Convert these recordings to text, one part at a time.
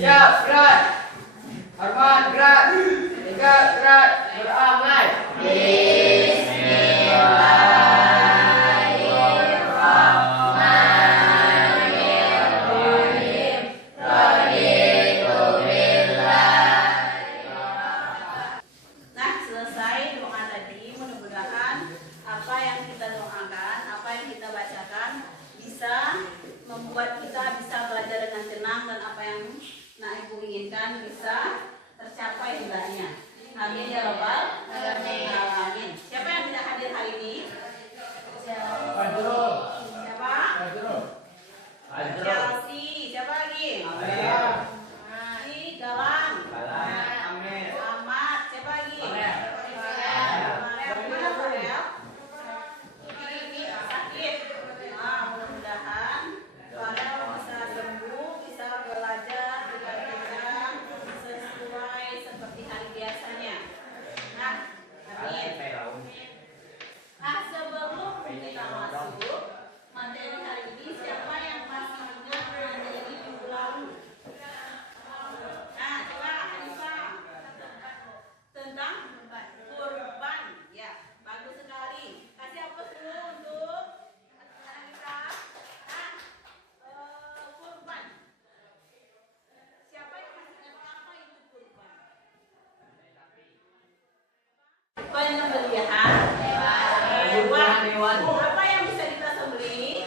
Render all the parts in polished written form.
Siap, gerak. Hormat, gerak. Tiga, gerak. Doa mulai. Nah, selesai doa tadi, mudah-mudahan apa yang kita doakan, apa yang kita bacakan bisa membuat kita bisa belajar dengan tenang dan apa yang Ibu inginkan bisa tercapai hendaknya. Amin ya Rabbal alamin. Siapa yang tidak hadir hari ini? Siapa? Chelsea. Siapa lagi? Ini Galang. Ahmad. Siapa lagi? Mana Farel? Ini sakit. Nah, mudah-mudahan Farel bisa sembuh, bisa belajar dengan tenang sesuai seperti hari biasanya. Nah, amin. Sebelum kita masuk materi hari ini, siapa yang masih ingat materi minggu lalu? Nah, coba Anissa tentang kurban. Ya, bagus sekali. Kasih aplaus dulu untuk Anissa. Nah, kurban. Siapa yang masih ingat apa itu kurban? Penyembelihan hewan. Apa yang bisa kita sembelih?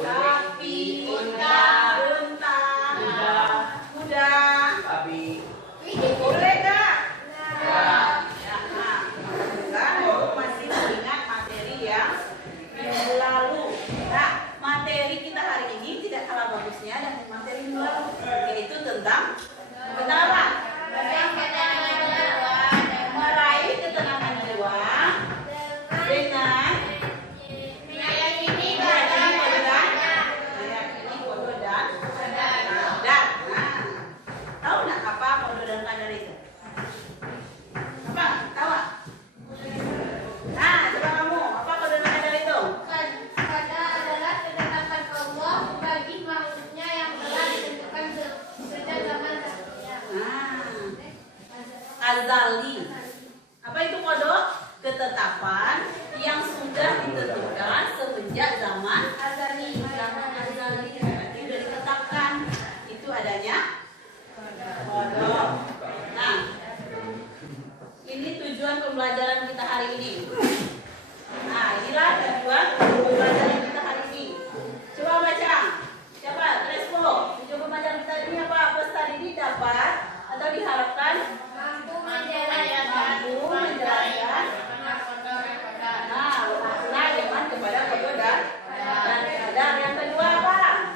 Sapi, unta, kuda. Boleh nggak? Kan masih ingat materi yang minggu lalu. Nah, materi kita hari ini tidak kalah bagusnya dan materi minggu lalu, yaitu tentang apa? Meraih ketenangan jiwa dengan meyakini kodo dan qadar. Tahu nggak apa kodo dan qadar itu? Apa? Tahu nggak? Nah, coba kamu, apa kodo dan qadar itu? Qadar adalah ketetapan Allah bagi makhluknya yang telah ditentukan sejak zaman dahulu. Azali. Apa itu kodo? Ketetapan yang sudah ditentukan semenjak zaman azali. Berarti sudah ditetapkan. Itu adanya kodo. Nah, ini tujuan pembelajaran kita hari ini. Nah, inilah tujuan pembelajaran kita hari ini. Coba baca. Siapa? Trespo. Tujuan pembelajaran kita ini apa? Pesan ini dapat atau diharapkan Mampu menjelaskan pemahaman kepada kodo dan qadar. Yang kedua apa?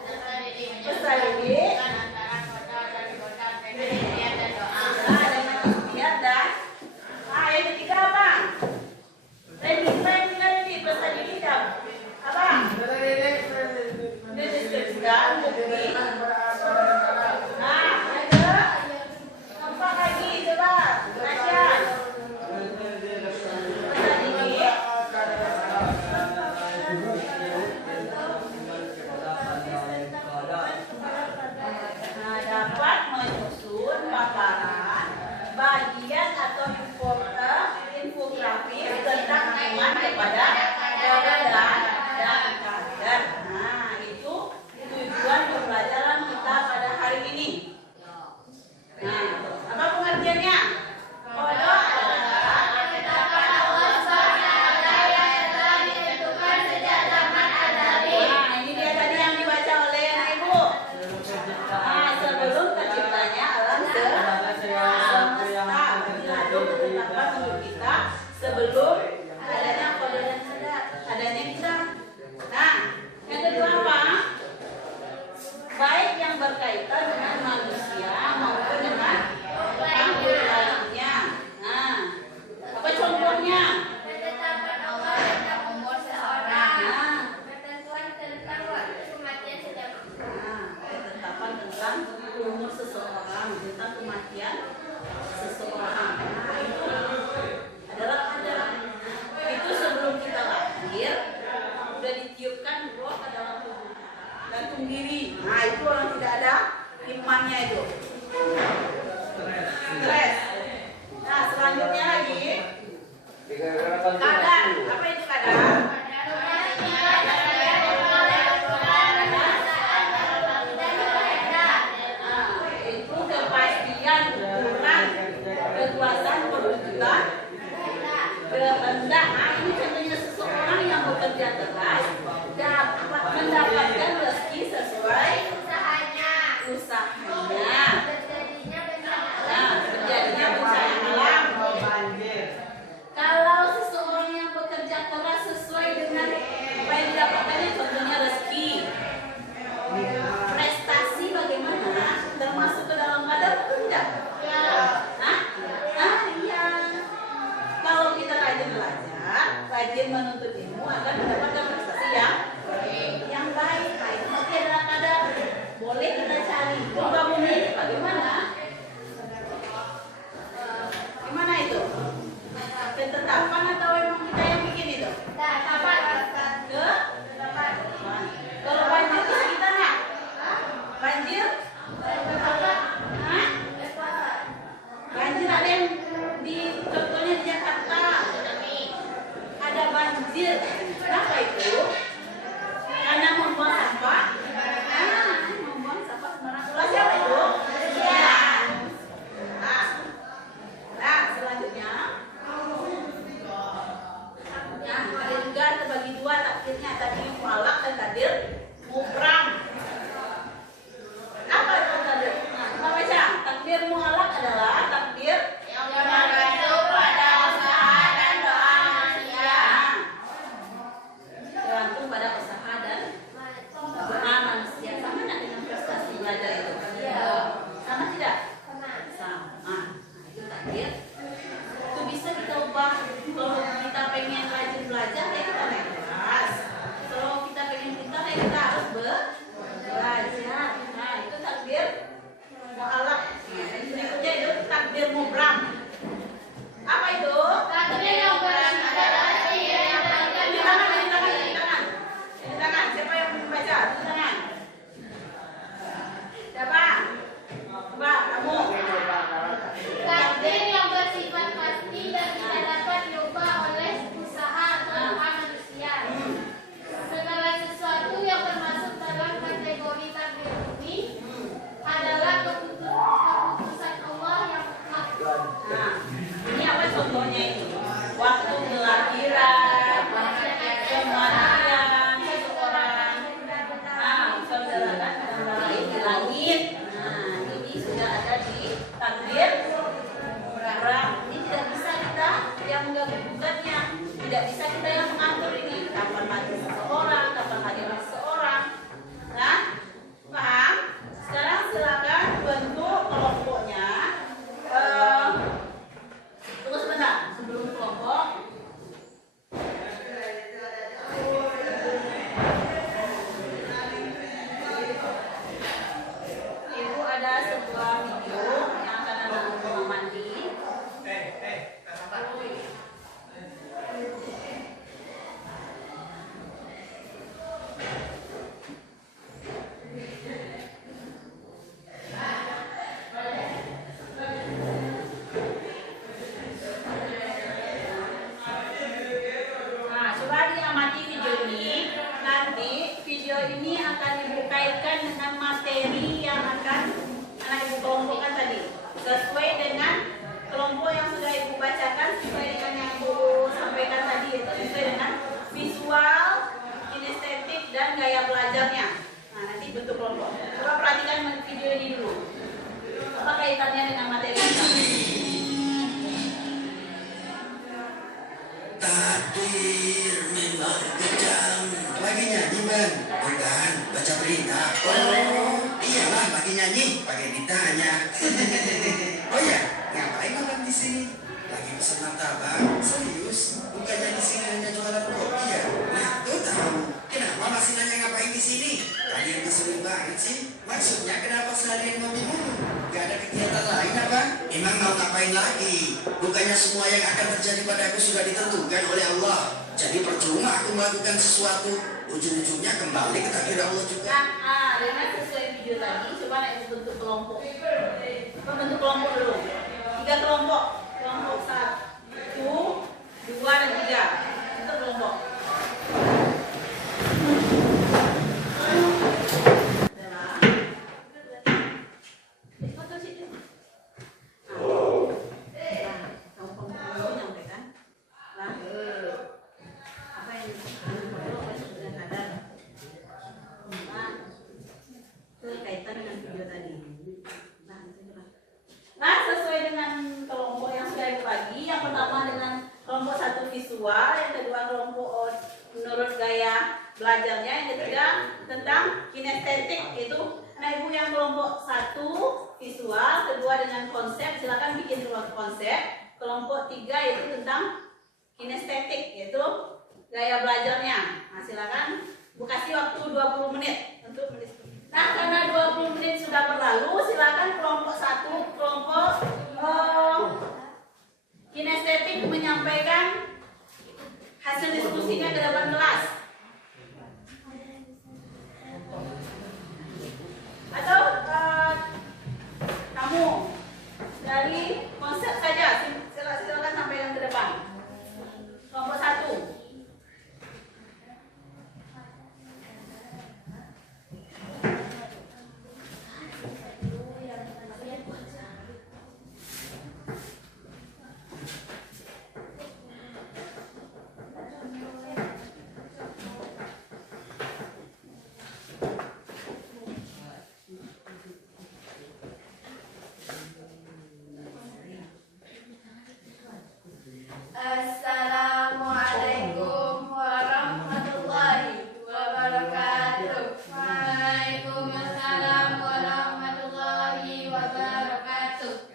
Pesan ini dengan lihat dan yang ketiga apa? Ini pesan ini apa? Dideskripsikan bukti. Nah, ada empat lagi, coba Nasya. Pesan ini dapat menyusun paparan, bagian atau infografis tentang iman kepada kodo dan qadar. Nah, itu tujuan diri. Nah itu orang tidak ada imannya itu. Stres. Nah selanjutnya lagi kadar. Apa itu kadar? Itu kepastian ukuran kekuasaan perwujudan kehendak. Nah ini contohnya seseorang yang bekerja keras dapat mendapatkan rezeki sesuai usahanya. Nah, terjadinya bencana alam. Kalau seseorang yang bekerja keras sesuai dengan apa yang didapatkannya, contohnya rezeki, prestasi bagaimana? Termasuk ke dalam kadar atau tidak? Hah? Iya. Kalau kita rajin belajar, rajin menuntut ilmu akan mendapatkan prestasi yang baik. Nah, itu nanti adalah kadar. Boleh kita cari. Coba ini bagaimana? Gimana itu? Ketetapan atau emang kita yang bikin itu? Kalau banjir di sekitar nggak? Banjir? Hah? Banjir ada yang di contohnya di Jakarta. Ada banjir. Kenapa itu? Karena membuang sampah. Membuang sampah sembarangan. Kalau siapa itu? Ya. Nah, selanjutnya. Nah, ada juga terbagi dua takdirnya, tadi mu'alaq dan takdir mubram. Apa itu takdir? Nah, kita baca. Takdir mu'alaq adalah takdir yang mengacu pada usaha dan doa manusia. Tergantung pada usaha dan doa manusia. Sama nggak dengan prestasi belajar itu? Sama tidak? Sama. Nah, itu takdir. Itu bisa kita ubah. Kalau kita pengen rajin belajar, ya kita naik kelas. Kalau kita pengen pintar, ya kita harus belajar. Nah, itu takdir mu'alaq. Nah, berikutnya itu takdir mubram. Apa itu? Takdir yang bersifat Di tangan. Siapa yang membaca? Di tangan. Siapa? Coba, kamu. takdir yang bersifat pasti dan tidak dapat diubah oleh usaha atau doa manusia. Segala sesuatu yang termasuk dalam kategori takdir ini adalah keputusan Allah yang hak. Nah, ini apa contohnya itu? Waktu kelahiran, kematian seseorang. Nah, saudara-saudara antara lain di langit. Nah, ini sudah ada di takdir mubram. Ini tidak bisa kita yang mengganggu-gugatnya. Tidak bisa kita yang mengatur ini. Kapan mati seseorang, kapan hadir seseorang. Nah, paham? Sekarang silakan bentuk kelompoknya. Tunggu sebentar sebelum kelompok. Ibu ada sebuah video yang akan ada mengamati. Nah, coba diamati video ini. Nanti video ini akan ibu kaitkan dengan materi yang akan anak ibu kelompokkan tadi. Sesuai dengan kelompok yang sudah ibu bacakan, sesuai dengan yang ibu sampaikan tadi, itu sesuai dengan visual, kinestetik, dan gaya belajarnya. Nah, nanti bentuk kelompok. Coba perhatikan video ini dulu. Apa kaitannya dengan materi kita? Takdir memang kejam. Lagi nyanyi bang? Bukan, baca berita. Oh, iyalah lagi nyanyi, pakai ditanya. Oh ya, ngapain abang di sini? Lagi pesan martabak. Serius? Bukannya di sini hanya jualan kopi ya? Nah, tuh tahu. Kenapa masih nanya ngapain di sini? Kalian kesulitan banget sih. Maksudnya kenapa seharian ngopi mulu? Gak ada kegiatan lain apa? Emang mau ngapain lagi? Bukannya semua yang akan terjadi padaku sudah ditentukan oleh Allah. Jadi percuma aku melakukan sesuatu. Ujung-ujungnya kembali ke takdir Allah juga. kelompok. Apa bentuk kelompok dulu? 3 kelompok. Kelompok 1, 2, dan 3. Bentuk kelompok. Nah, sesuai dengan kelompok yang sudah ibu bagi, yang pertama dengan kelompok 1 visual, yang kedua kelompok menurut gaya belajarnya, yang ketiga tentang kinestetik. Itu nah ibu yang kelompok 1 visual, kedua dengan konsep, silakan bikin kelompok konsep. Kelompok 3 itu tentang kinestetik, yaitu gaya belajarnya. Nah, silakan ibu kasih waktu 20 menit untuk mendiskusi. Nah, karena 20 menit sudah berlalu, silakan kelompok 1, kelompok kinestetik menyampaikan hasil diskusinya ke depan kelas. Atau kamu dari konsep saja, silakan sampaikan ke depan. Kelompok 1. Assalamualaikum warahmatullahi wabarakatuh. Waalaikumsalam warahmatullahi wabarakatuh.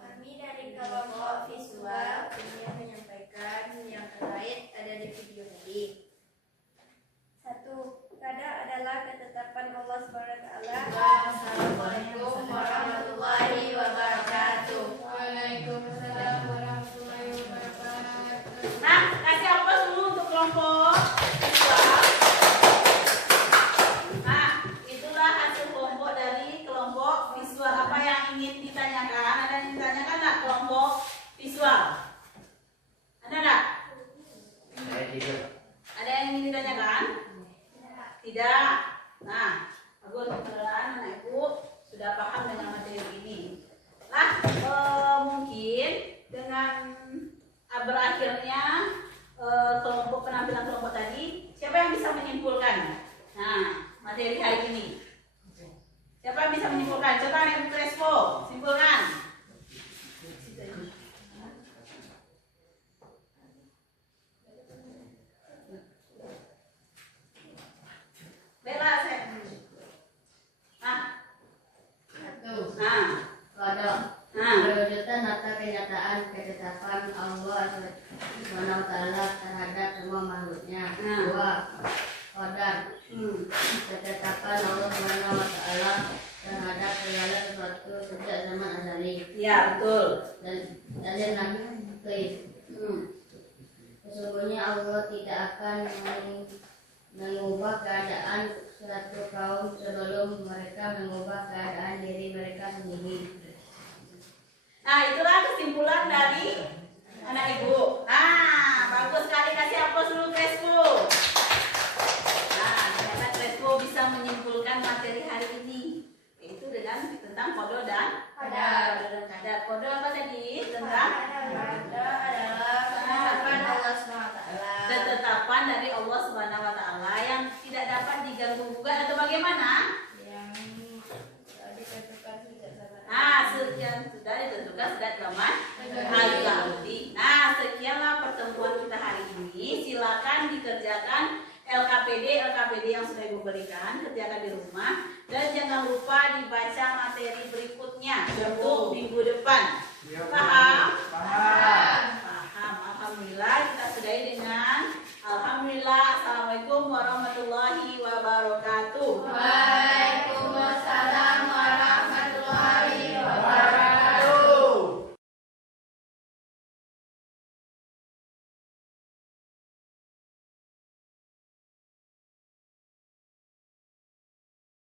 Kami dari kelompok visual ingin menyampaikan yang terkait ada di video tadi. 1. Qadar adalah ketetapan Allah SWT. Assalamualaikum warahmatullahi wabarakatuh. Waalaikumsalam warahmatullahi wabarakatuh. Nah, kasih apa dulu untuk kelompok visual. Nah, itulah hasil kelompok dari kelompok visual. Apa yang ingin ditanyakan? Ada yang ditanyakan nggak kelompok visual? Ada nggak? Ada yang ingin ditanyakan? Tidak. Nah, bagus, mudah-mudahan anak ibu sudah paham dengan materi ini. Nah, mungkin dengan berakhirnya kelompok penampilan kelompok tadi, siapa yang bisa menyimpulkan? Nah, materi hari ini. Siapa yang bisa menyimpulkan? Coba anak ibu Crespo, simpulkan. Bella, saya. Mewujudkan nyata kenyataan ketetapan Allah SWT terhadap semua makhluknya. 2. Qadar, ketetapan Allah SWT terhadap segala sesuatu sejak zaman azali. Ya, betul. Dan sesungguhnya Allah tidak akan mengubah keadaan suatu kaum sebelum mereka mengubah keadaan diri mereka sendiri. Nah, itulah kesimpulan dari anak ibu. Nah, bagus sekali, kasih aplaus dulu Crespo. Nah, ternyata Crespo bisa menyimpulkan materi hari ini, yaitu dengan tentang kodo dan kadar. Kodo apa tadi? Tentang ketetapan dari Allah Subhanahu wa Ta'ala yang tidak dapat diganggu gugat atau bagaimana? Nah, yang sudah ditentukan sejak zaman azali. Nah, sekianlah pertemuan kita hari ini. Silakan dikerjakan LKPD yang sudah Ibu berikan, kerjakan di rumah, dan jangan lupa dibaca materi berikutnya untuk minggu depan. Paham? Paham. Alhamdulillah, kita sudahi dengan alhamdulillah. Assalamualaikum warahmatullahi wabarakatuh.